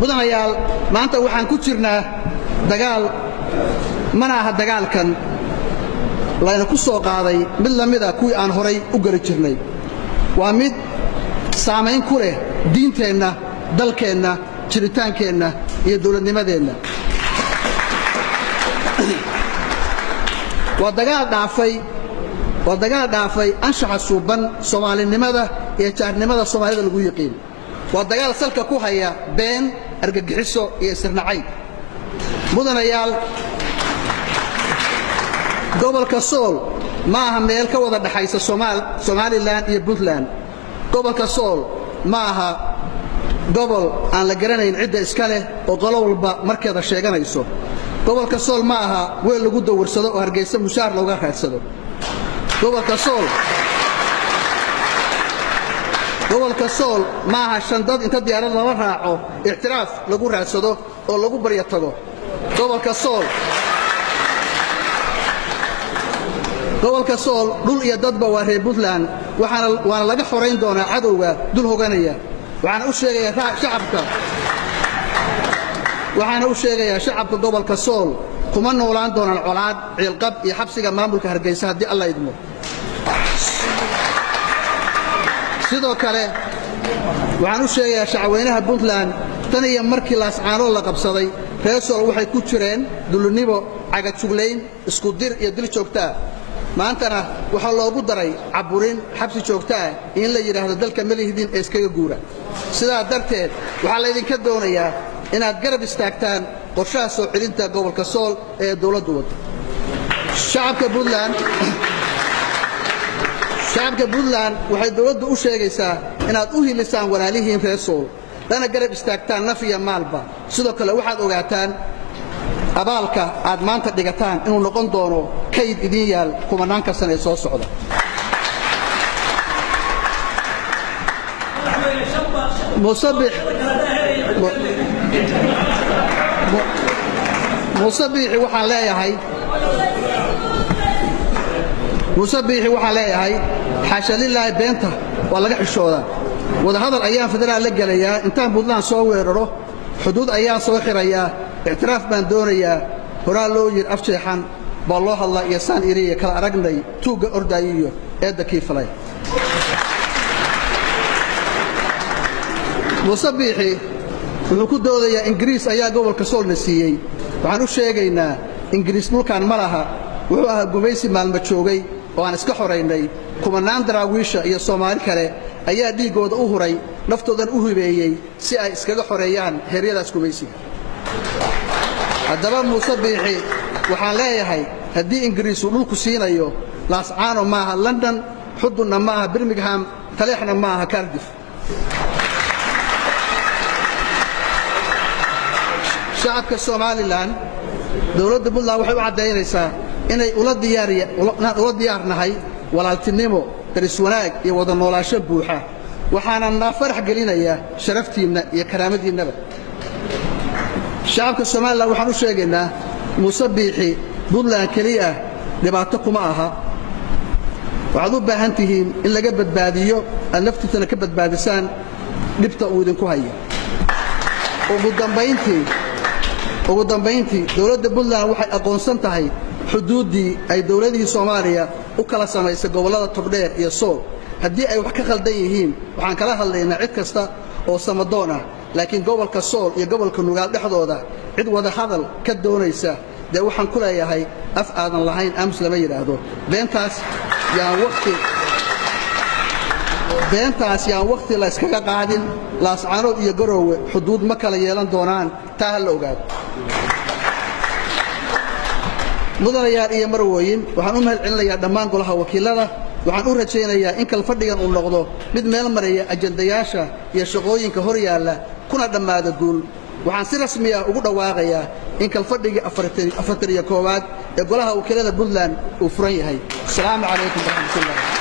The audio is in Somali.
mudanayaal maanta waxaan ku jirnaa dagaal mana aha dagaalkan layna ku soo qaaday mid la mid ah kuwii aan horay u geli jirnay waa mid saamayn ku leh diinteenna dalkeenna jiritaankeenna iyo dawladnimadeenna waa dagaal dhaafay anshaxa suuban Soomaalinimada iyo jaarnimada Soomaalida lagu yiqiin waa dagaal salka ku haya been argagixiso iyo isirnacay mudanayaal gobolka Sool ma aha meel ka wada dhaxaysa Somaliland iyo Puntland gobolka Sool ma aha gobol aan la garanayn cidda iska leh oo qolo walba markeeda sheeganayso gobolka Sool ma aha weel lagu dawarsado oo Hargeysa mushaar looga raadsado gobolka Sool ma aha shandad inta diyaarad lala raaco ixtiraaf lagu raadsado oo lagu baryo tago gobolka Sool dhul iyo dadba waa reer Puntland waana laga xoreyn doonaa cadowga dul hoganaya waxaana u sheegayaa shacabka gobolka Sool kuma noolaan doonaan colaad ciilqab iyo xabsiga maamulka Hargeysa haddii Allah idmo sidoo kale waxaan u sheegayaa shacweynaha Puntland tan iyo markii laascaanood la qabsaday reer Sool waxay ku jireen dulnimo cagajuglayn isku dir iyo dil joogta maantana waxa loogu daray caburin xabsi joogta ah in la yiraahdo dalka malihidiin ee iskaga guura sidaa darteed waxa la idinka doonayaa inaad garab istaagtaan qorshaha soo celinta gobolka Sool ee dawladdu wado shacabka Puntland waxay dawladdu u sheegaysaa inaad u hilisaan walaalihiin reer Sool lana garab istaagtaan naf iyo maalba sidoo kale waxaad ogaataan abaalka aad maanta dhigataan inuu noqon doono kayd idin yaal kumanaanka sano ee soo socda musabbixi waxaan leeyahay xaasha lilaahi beenta waa laga xishoodaa wada hadal ayaan federaal la gelayaa intaan Puntland soo weeraro xuduud ayaan soo xirayaa اعتراف بان دونيا هورا لو ير افجيحان با لو hadla iyo saan iriye kala aragnay tuuga ordaayiyo eeda kiifalay musabbixi wuxuu ku doodayaa Ingiriis ayaa gobolka Sool na siiyay waxaan u sheegaynaa Ingiriis dhulkan ma laha wuxuu ahaa gumaysi maalmo joogay oo aan iska xoreynay kumanaan daraawiisha iyo Soomaali kale ayaa dhiigooda u huray naftoodan u hibeeyay si ay iskaga xoreeyaan heeryadaas gumaysiga haddaba musabbixi waxaan leeyahay haddii Ingiriisu dhulku siinayo laascaano ma aha London xudunna ma aha Birmingham taleexna ma aha Cardiff shacabka Somaliland dawladda Puntland waxay u cadeynaysaa inay ula diyaarnahay walaaltinimo daris wanaag iyo wada noolaansho buuxa waxaana na farax gelinayaa sharaftiina iyo karaamadiinaba shacabka Soomaaliland waxaan u sheegaynaa musabbixi Puntland kaliya dhibaato kuma aha waxaad u baahan tihiin in laga badbaadiyo naftiisana ka badbaadisaan dhibta uu idinku hayo ugu dambeyntii dawladda Puntland waxay aqoonsan tahay xuduudii ay dawladihii Soomaaliya u kala samaysay gobolada Togdheer iyo Sool haddii ay wax ka khaldan yihiin waxaan kala hadlaynaa cid kasta oo samadoon ah laakiin gobolka Sool iyo gobolka Nugaal dhexdooda cid wada hadal ka doonaysa de waxaan ku leeyahay af aadan lahayn aamus lama yiraahdo beentaas yaan waqti la iskaga qaadin laascaanood iyo Garowe xuduud ma kala yeelan doonaan taa la ogaado mudanayaal iyo marwooyin waxaan u mahadcelinayaa dhammaan golaha wakiilada waxaan u rajaynayaa in kal fadhigan uu noqdo mid meel maraya ajandayaasha iyo shaqooyinka hor yaala kuna dhamaada guul waxaan si rasmi ah ugu dhawaaqayaa in kal fadhiga 41 ee golaha wakiilada Puntland uu furan yahay. Assalaamu calaykum warahmatullahi